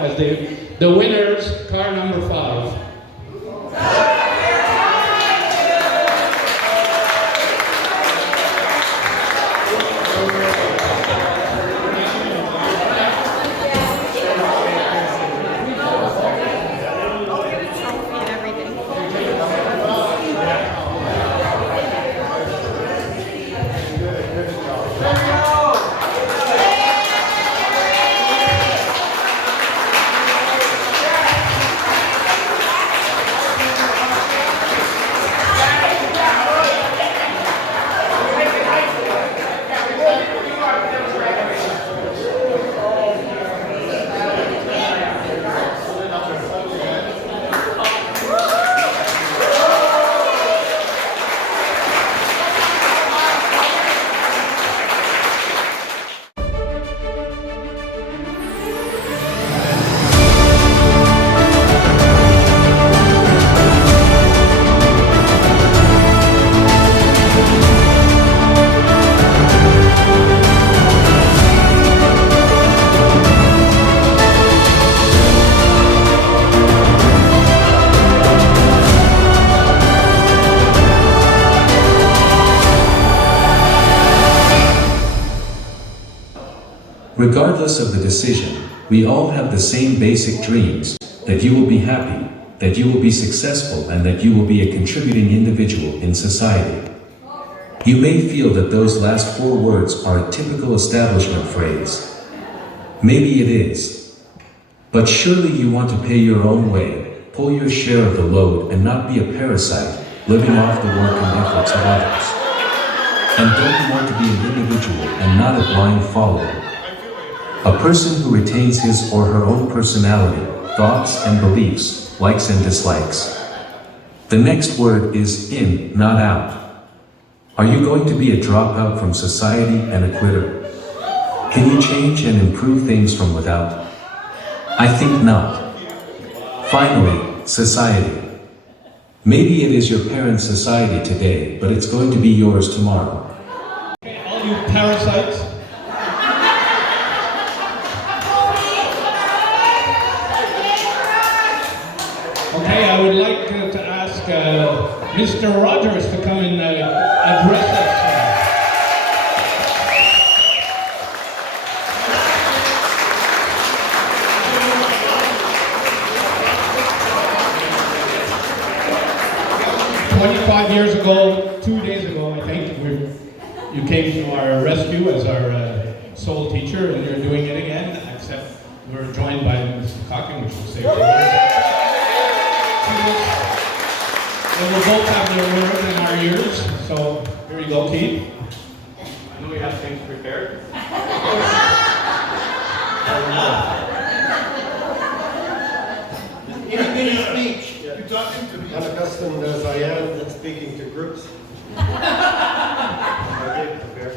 as the winners, car number 5. Regardless of the decision, we all have the same basic dreams, that you will be happy, that you will be successful, and that you will be a contributing individual in society. You may feel that those last 4 words are a typical establishment phrase. Maybe it is. But surely you want to pay your own way, pull your share of the load, and not be a parasite, living off the work and efforts of others. And don't you want to be an individual and not a blind follower? A person who retains his or her own personality, thoughts and beliefs, likes and dislikes. The next word is in, not out. Are you going to be a dropout from society and a quitter? Can you change and improve things from without? I think not. Finally, society. Maybe it is your parents' society today, but it's going to be yours tomorrow. Okay, all you parasites. Okay, I would like to ask Mr. Rogers to come and address us. 25 years ago, 2 days ago, I think, you came to our rescue as our soul teacher, and you're doing it again, except we're joined by Mr. Cocking, which will say a word. They will both have their words in our ears, so here you go, Keith. I know we have things prepared. Any speech. You're talking to me. Unaccustomed as I am at speaking to groups. I did prepare.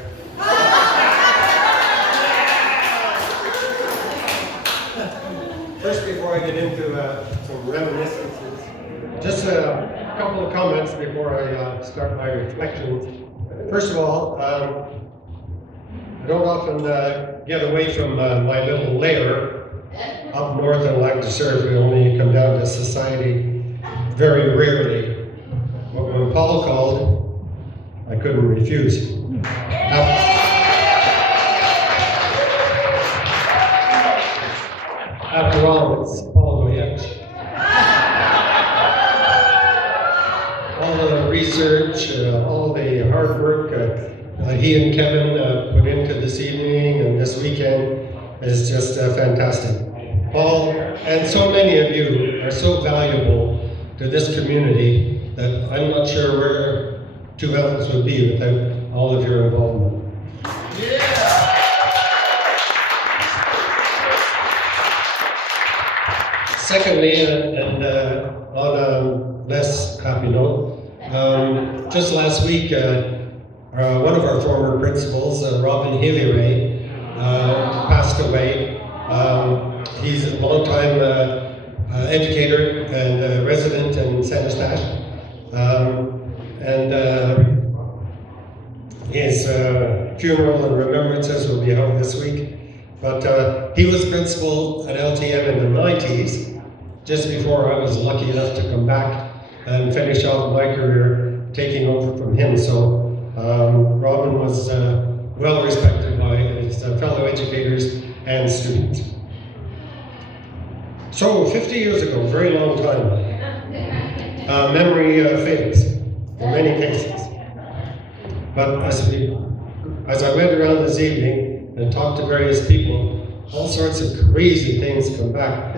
First, before I get into some reminiscences, just a couple of comments before I start my reflections. First of all, I don't often get away from my little lair up north in Lac-du-Sur. We only come down to society very rarely. But when Paul called, I couldn't refuse. After all, it's Paul L.T.M.H.S. All the research, all the hard work he and Kevin put into this evening and this weekend is just fantastic. Paul and so many of you are so valuable to this community that I'm not sure where 2 L.T.M.H.S would be without all of your involvement. Secondly, and on a less happy note, just last week, one of our former principals, Robin Hilliray, passed away. He's a long-time educator and resident in Saint Eustache. His funeral and remembrances will be held this week. But he was principal at L.T.M. in the 90s, just before I was lucky enough to come back and finish off my career taking over from him. So Robin was well respected by his fellow educators and students. So 50 years ago, very long time, memory fades in many cases. But as I went around this evening and talked to various people, all sorts of crazy things come back.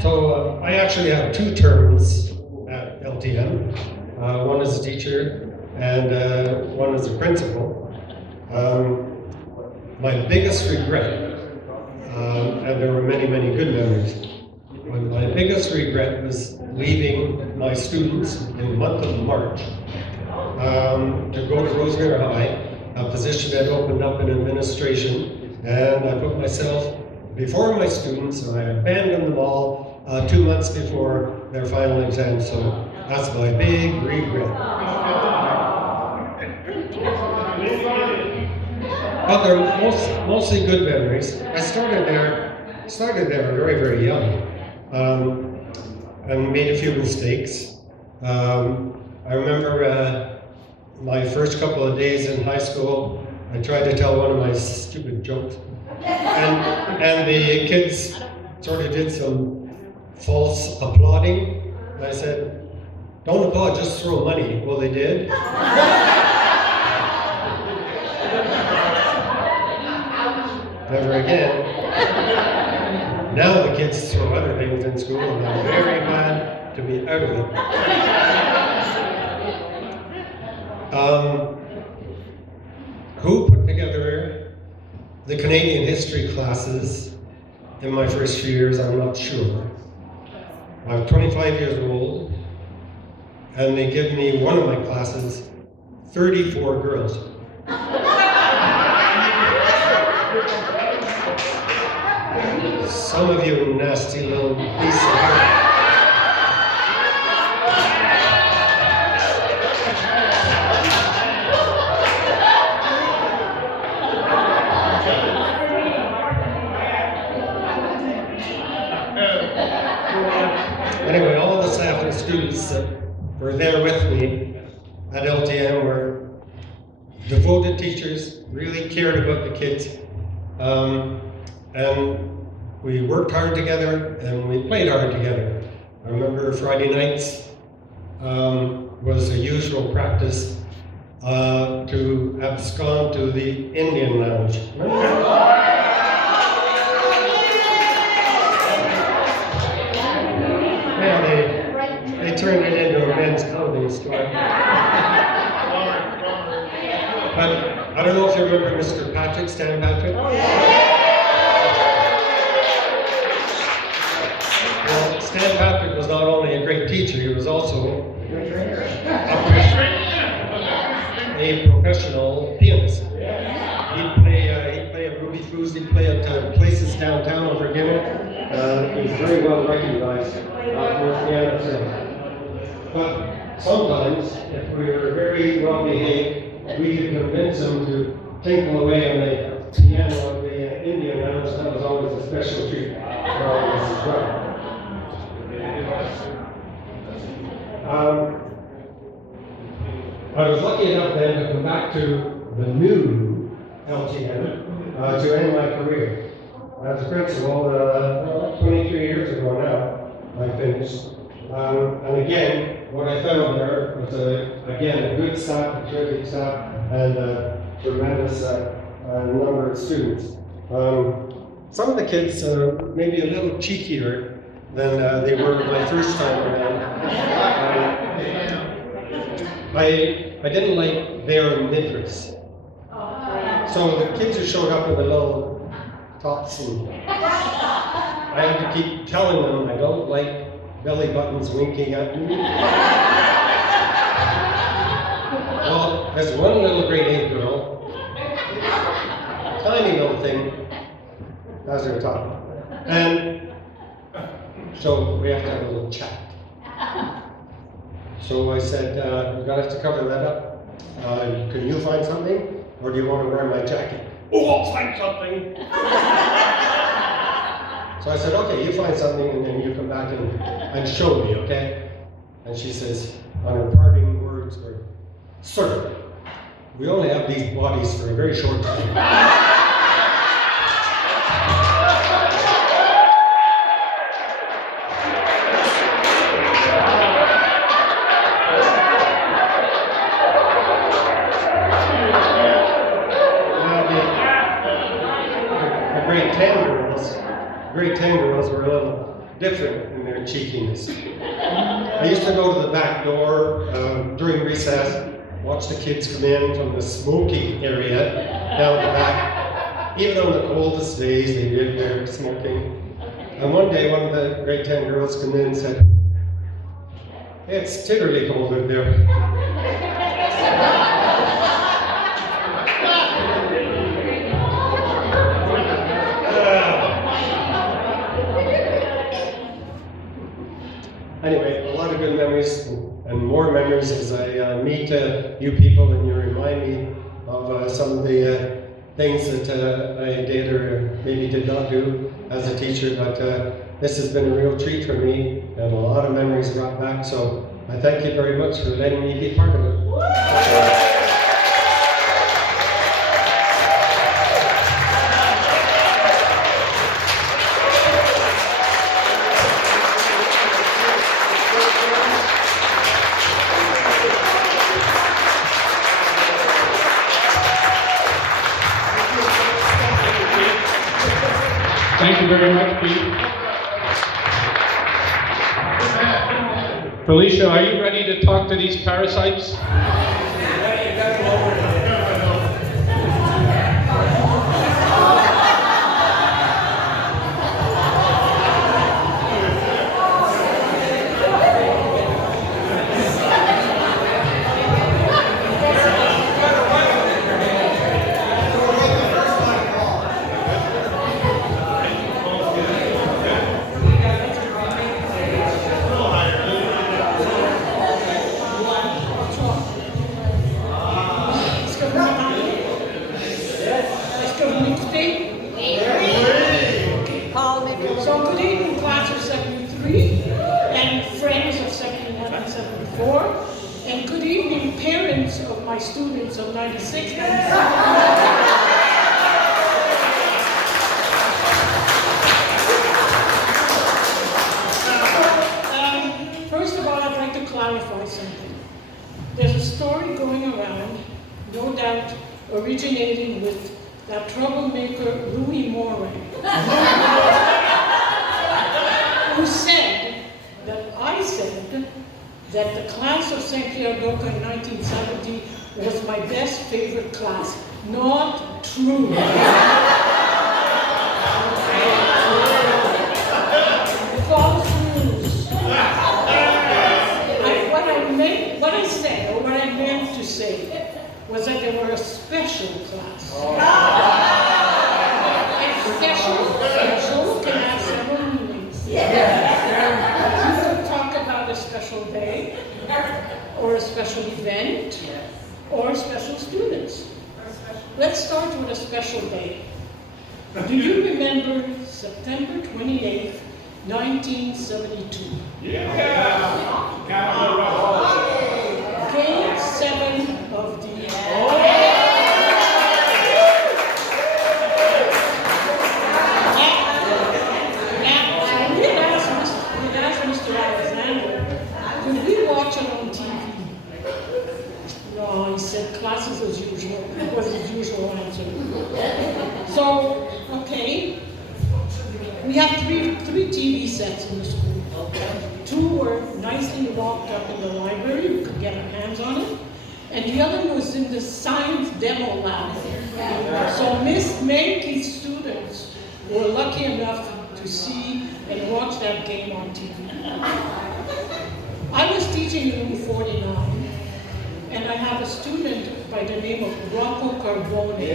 So I actually have 2 terms at L.T.M. One as a teacher and one as a principal. My biggest regret, and there were many, many good memories, but my biggest regret was leaving my students in the month of March to go to Rosemary High. A position had opened up in administration, and I put myself before my students, and I abandoned them all 2 months before their final exam. So that's my big regret. But they're mostly good memories. I started there very, very young, and made a few mistakes. I remember my first couple of days in high school, I tried to tell one of my stupid jokes, and the kids sort of did some false applauding. And I said, "Don't applaud, just throw money." Well, they did. Never again. Now the kids throw other things in school, and I'm very glad to be out of it. Who put together the Canadian history classes in my first few years? I'm not sure. I'm 25 years old, and they give me one of my classes 34 girls. Some of you nasty little piece of work. Anyway, all the staff and students that were there with me at L.T.M. were devoted teachers, really cared about the kids, and we worked hard together and we played hard together. I remember Friday nights was a usual practice to abscond to the Indian Lounge. Yeah, they turned it into a men's clothing store. But I don't know if you remember Mr. Patrick, Stan Patrick? Well, Stan Patrick was not only a great teacher, he was also a professional pianist. He'd play at Ruby Foods, he'd play at places downtown over Gimmick. He was very well recognized for his piano playing. But sometimes, if we were very well behaved, we could convince him to tinkle away on the piano of the Indian Lounge. That was always a special treat for all of us as well. I was lucky enough then to come back to the new L.T.M. To end my career. As a principal, 23 years ago now, I finished. And again, what I found there was, again, a good staff, a terrific staff, and a tremendous number of students. Some of the kids maybe a little cheekier than they were my first time around. I didn't like their midriffs. So the kids who showed up with the little tops, and I had to keep telling them I don't like belly buttons winking at me. Well, there's one little grade 8 girl, tiny little thing, that's her top. And so we have to have a little chat. So I said, you're gonna have to cover that up. Can you find something? Or do you want to wear my jacket? Oh, I'll find something. So I said, okay, you find something and then you come back and show me, okay? And she says, on her parting words were, sir, we only have these bodies for a very short time. Grade 10 girls were a little different in their cheekiness. I used to go to the back door during recess, watch the kids come in from the smoky area down the back. Even on the coldest days, they lived there smoking. And one day, one of the grade 10 girls came in and said, hey, it's titterly cold in there. Anyway, a lot of good memories and more memories as I meet you people and you remind me of some of the things that I did or maybe did not do as a teacher, but this has been a real treat for me and a lot of memories brought back, so I thank you very much for letting me be part of it. Thank you very much, Pete. Felicia, are you ready to talk to these parasites? So good evening, class of 73 and friends of 71 and 74, and good evening, parents of my students of 96 and 77. First of all, I'd like to clarify something. There's a story going around, no doubt originating with that troublemaker Louis Morin, who said that I said that the class of St. Pierre d'Oka in 1970 was my best favorite class. Not true. False news. What I said, or what I meant to say, was that they were a special class. And special can have several meanings. You can talk about a special day, or a special event, or special students. Let's start with a special day. Do you remember September 28th, 1972? Game 7 of the Mr. Alexander, could we watch it on TV? No, he said classes as usual. That was his usual answer. So, okay, we have three TV sets in the school. Two were nicely locked up in the library, we could get our hands on it, and the other was in the science demo lab. So Miss Mankey's students were lucky enough to see and watch that game on TV. I was teaching in room 49, and I have a student by the name of Rocco Carbone.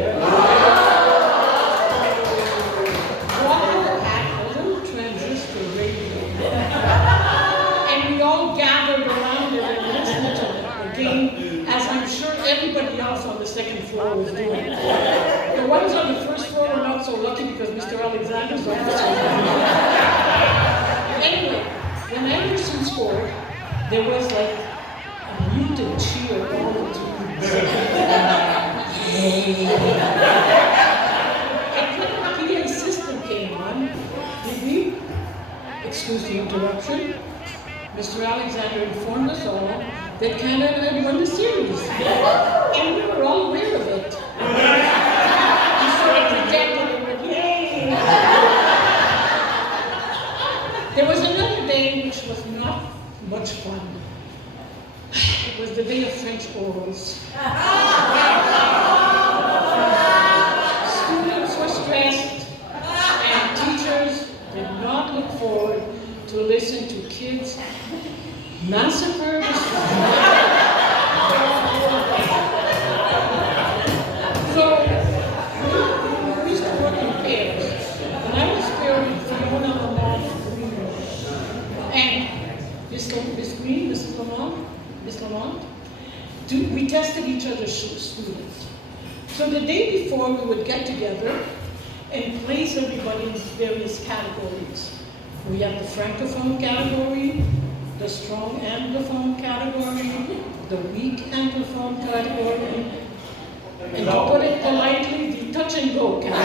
Rocco had a little transistor radio. And we all gathered around it and Mr. Alexander's office. Anyway, when Anderson scored, there was like a muted cheer all the time. And then the PA system came on. Did we? Excuse the interruption. Mr. Alexander informed us all that Canada had won the series. And we were all aware of it. We sort of projected and went, yay! There was another day which was not much fun. It was the day of French orals. Students were stressed, and teachers did not look forward to listen to kids massacre the students. So we used to work in pairs, and I was paired with Fiona Lamont and Miss Green, Mrs. Lamont, Miss Lamont. We tested each other's students. So the day before, we would get together and place everybody in various categories. We have the francophone category, the strong anglophone category, the weak anglophone category, and to put it politely, the touch and go category.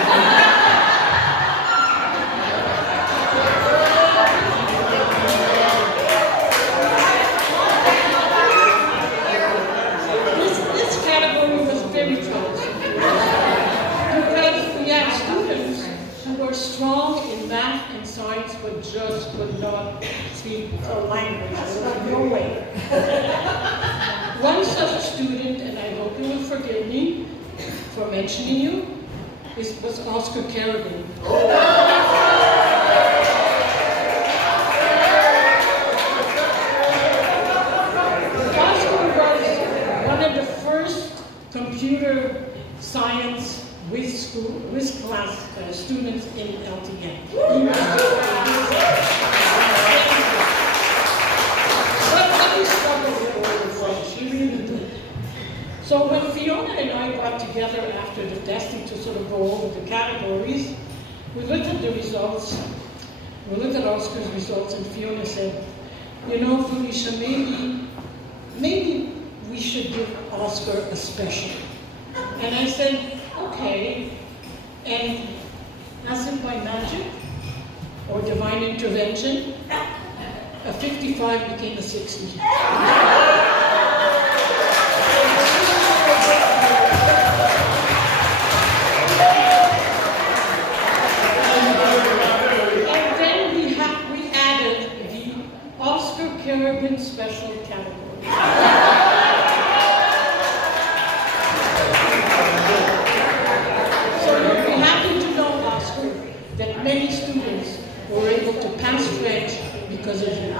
This category was very troublesome because we had students who were strong in math and science but just could not speak a language. There was no way. One such student, and I hope you will forgive me for mentioning you, was Oscar Carabin. Oscar was one of the first computer science whiz class students in L.T.M.H.S. But he struggled with all the French, he really did. So when Fiona and I got together after the testing to sort of go over the categories, we looked at the results, we looked at Oscar's results, and Fiona said, you know, Felicia, maybe we should give Oscar a special. And I said, okay. And as if by magic or divine intervention, a 55 became a 60. And then we added the Oscar Carabin special category. That many students were able to pass French because of you.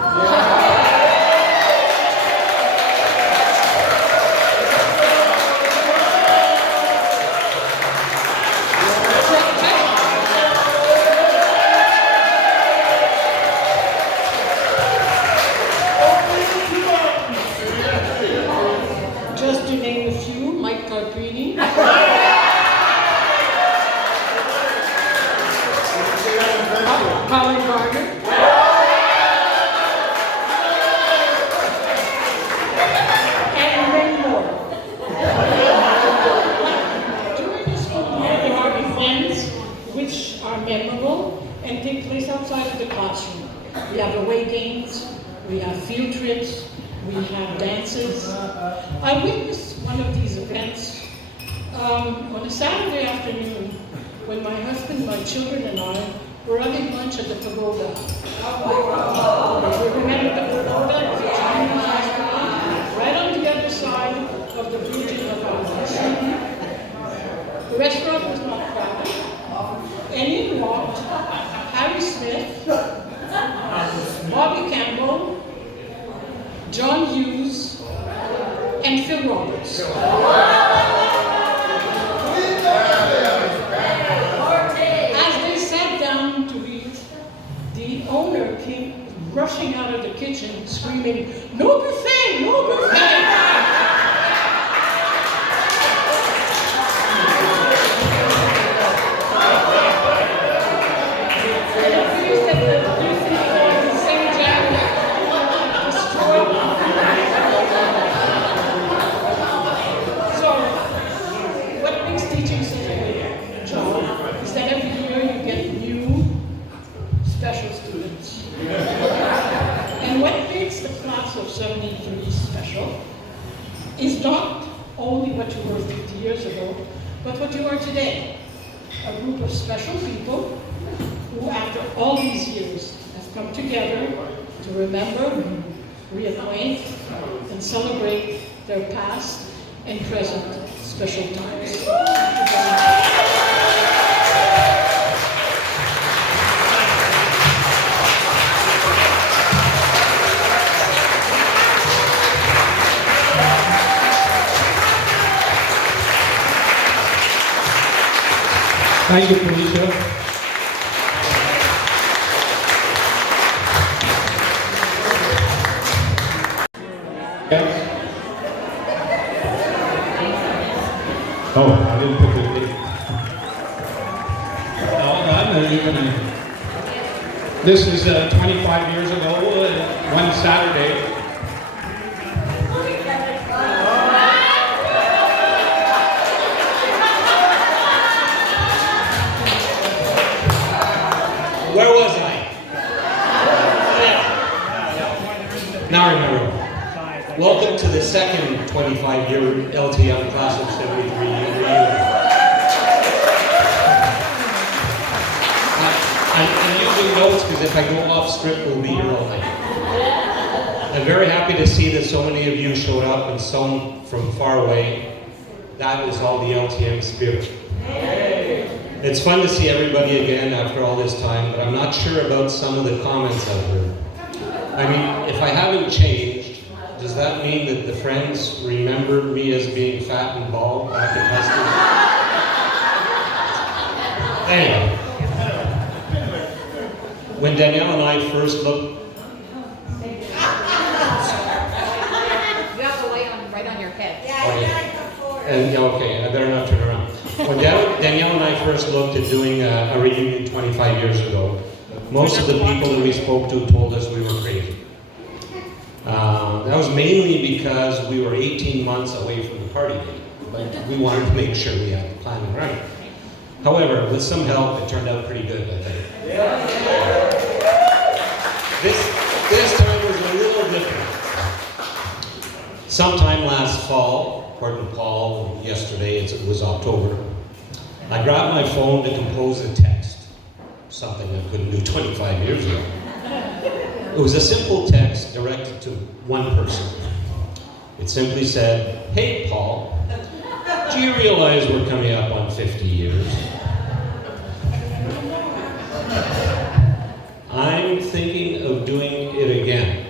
Just to name a few, Mike Carpini. Colin Gardner. And many more. During the school year, there are events which are memorable and take place outside of the classroom. We have away games, we have field trips, we have dances. I witnessed one of these events on a Saturday afternoon when my husband, my children, and I were having lunch at the pagoda. We remember the pagoda, it was a Chinese restaurant, right on the other side of the bridge in Rogers. The restaurant was not crowded, and in walked Harry Smith, Bobby Campbell, John Hughes, and Phil Roberts. The owner came rushing out of the kitchen, screaming, "No buffet! No buffet!" is not only what you were 50 years ago, but what you are today. A group of special people who, after all these years, have come together to remember, reacquaint, and celebrate their past and present special times. Thank you, Felicia. Yes. Oh, I didn't put the date. No, I'm not even. This is 25 years ago, one Saturday. Where was I? Now I remember. Welcome to the second 25-year L.T.M. class of 73 reunion. I'm using notes because if I go off script, we'll be here all night. I'm very happy to see that so many of you showed up and some from far away. That is all the L.T.M. spirit. It's fun to see everybody again after all this time, but I'm not sure about some of the comments I've heard. I mean, if I haven't changed, does that mean that the friends remembered me as being fat and bald back in high school? Anyway, when Danielle and I first looked... You have the light on right on your head. And, okay, I better not turn around. When Danielle and I first looked at doing a reunion 25 years ago, most of the people that we spoke to told us we were crazy. That was mainly because we were 18 months away from the party date, but we wanted to make sure we had the plan right. However, with some help, it turned out pretty good, I think. This time was a little different. Sometime last fall, according to Paul, yesterday it was October, I grabbed my phone to compose a text, something I couldn't do 25 years ago. It was a simple text directed to one person. It simply said, "Hey Paul, do you realize we're coming up on 50 years? I'm thinking of doing it again.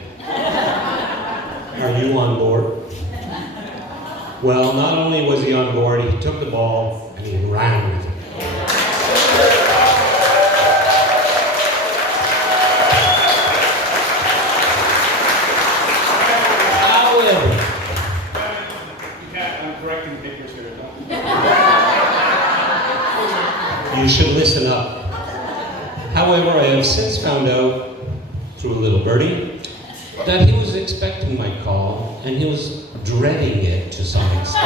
Are you on board?" Well, not only was he on board, he took the ball and he ran with it. However, I'm correcting papers here. you should listen up. However, I have since found out, through a little birdie, that he was expecting my call and he was dreading it to some extent.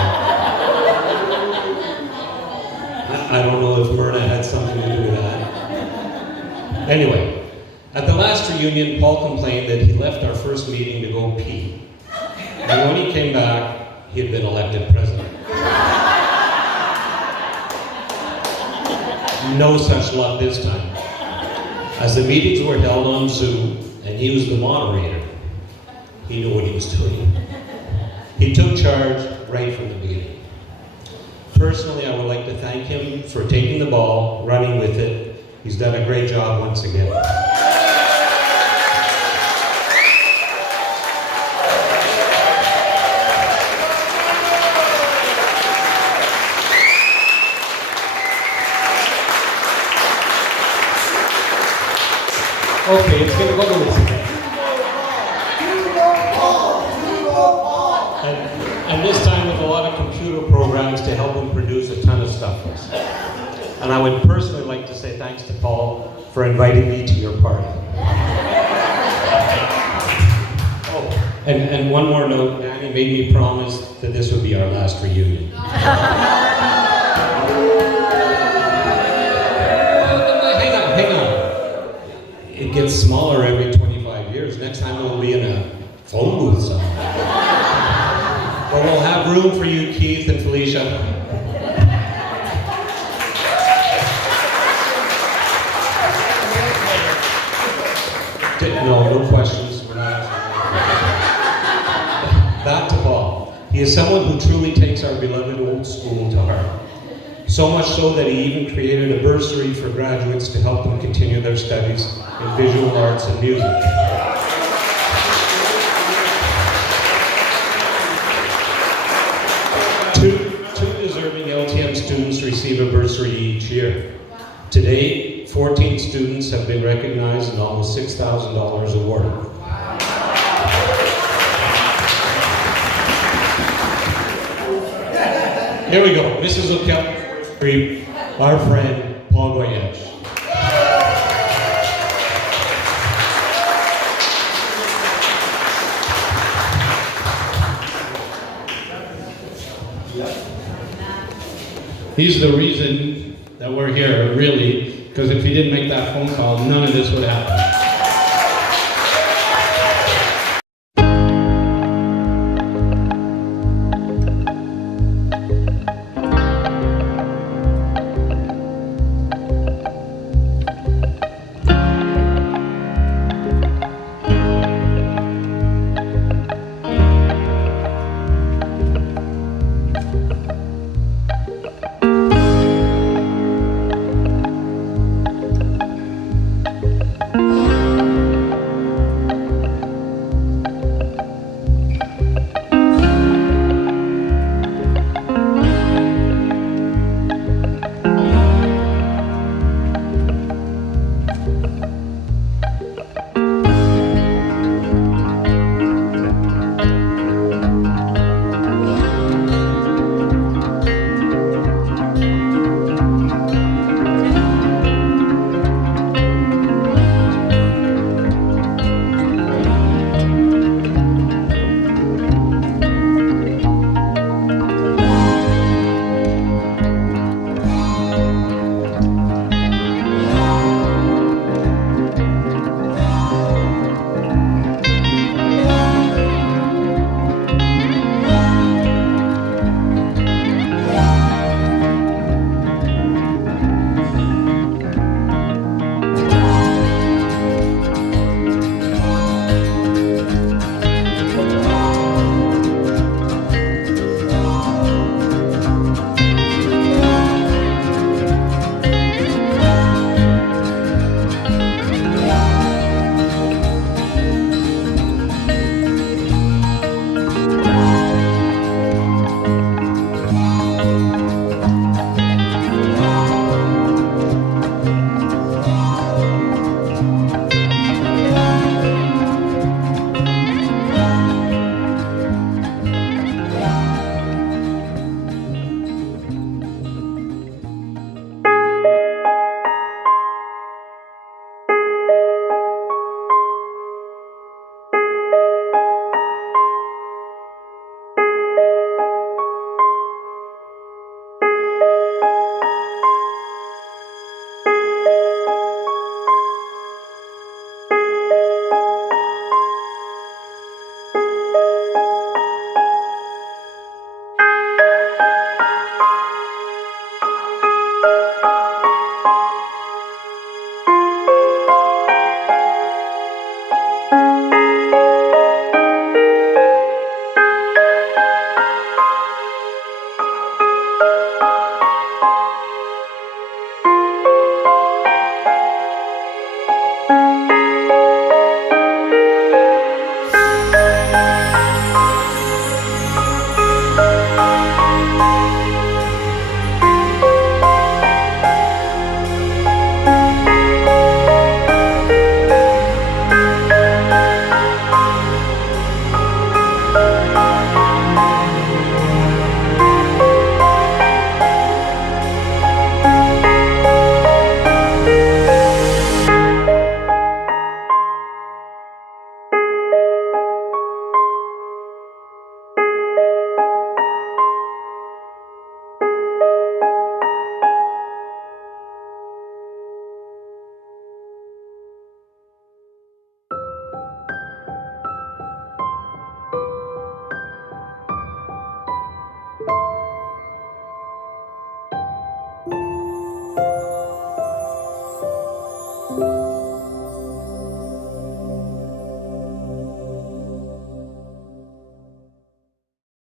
I don't know if Myrna had something to do with that. Anyway, at the last reunion, Paul complained that he left our first meeting to go pee. And when he came back, he had been elected president. No such luck this time. As the meetings were held on Zoom, and he was the moderator, he knew what he was doing. He took charge right from the beginning. Personally, I would like to thank him for taking the ball, running with it. He's done a great job once again. Okay, it's going to go to this. And this time with a lot of computer programs to help him produce a ton of stuff for us. And I would personally like to say thanks to Paul for inviting me to your party. Oh, and one more note, Danny made me promise that this would be our last reunion. Hang on. It gets smaller every 25 years. Next time we'll be in a phone booth somewhere. But we'll have room for you, Keith and Felicia. No questions. We're not asking. Back to Bob. He is someone who truly takes our beloved old school to heart. So much so that he even created a bursary for graduates to help them continue their studies in visual arts and music. Two deserving L.T.M.H.S students receive a bursary each year. To date, 14 students have been recognized and almost $6,000 awarded. Here we go. Mrs. O'Kelly, our friend, Paul Goyesh. He's the reason that we're here, really, because if he didn't make that phone call, none of this would happen.